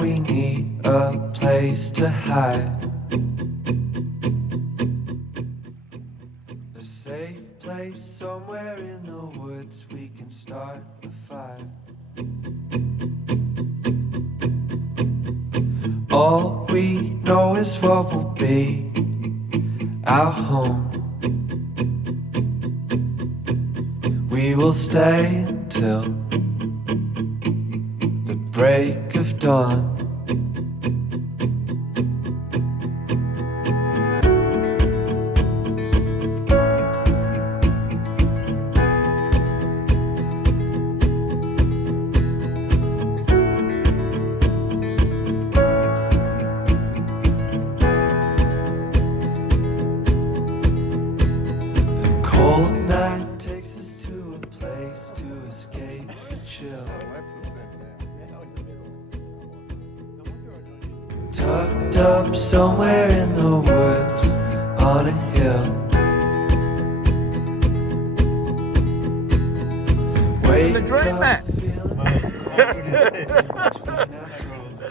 and we need a place to hide. A safe place somewhere in the woods, we can start a fire. All we know is what will be our home. We will stay until the break of dawn. Cold night takes us to a place to escape the chill. Tucked up somewhere in the woods on a hill. Wake The dream, up Matt. feeling between our toes.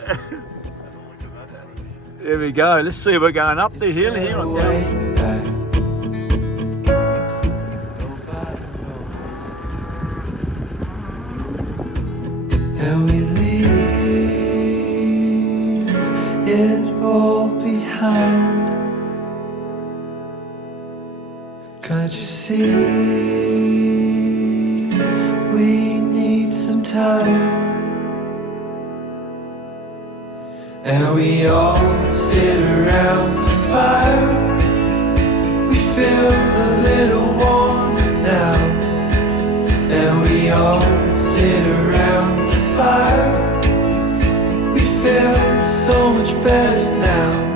There we go. Let's see. We're going up the hill here on Way Daryl. back. Nobody knows. And we leave it all behind. Can't you see? We need some time. And we all sit around the fire. We feel a little warmer now. And we all sit around the fire. We feel so much better now.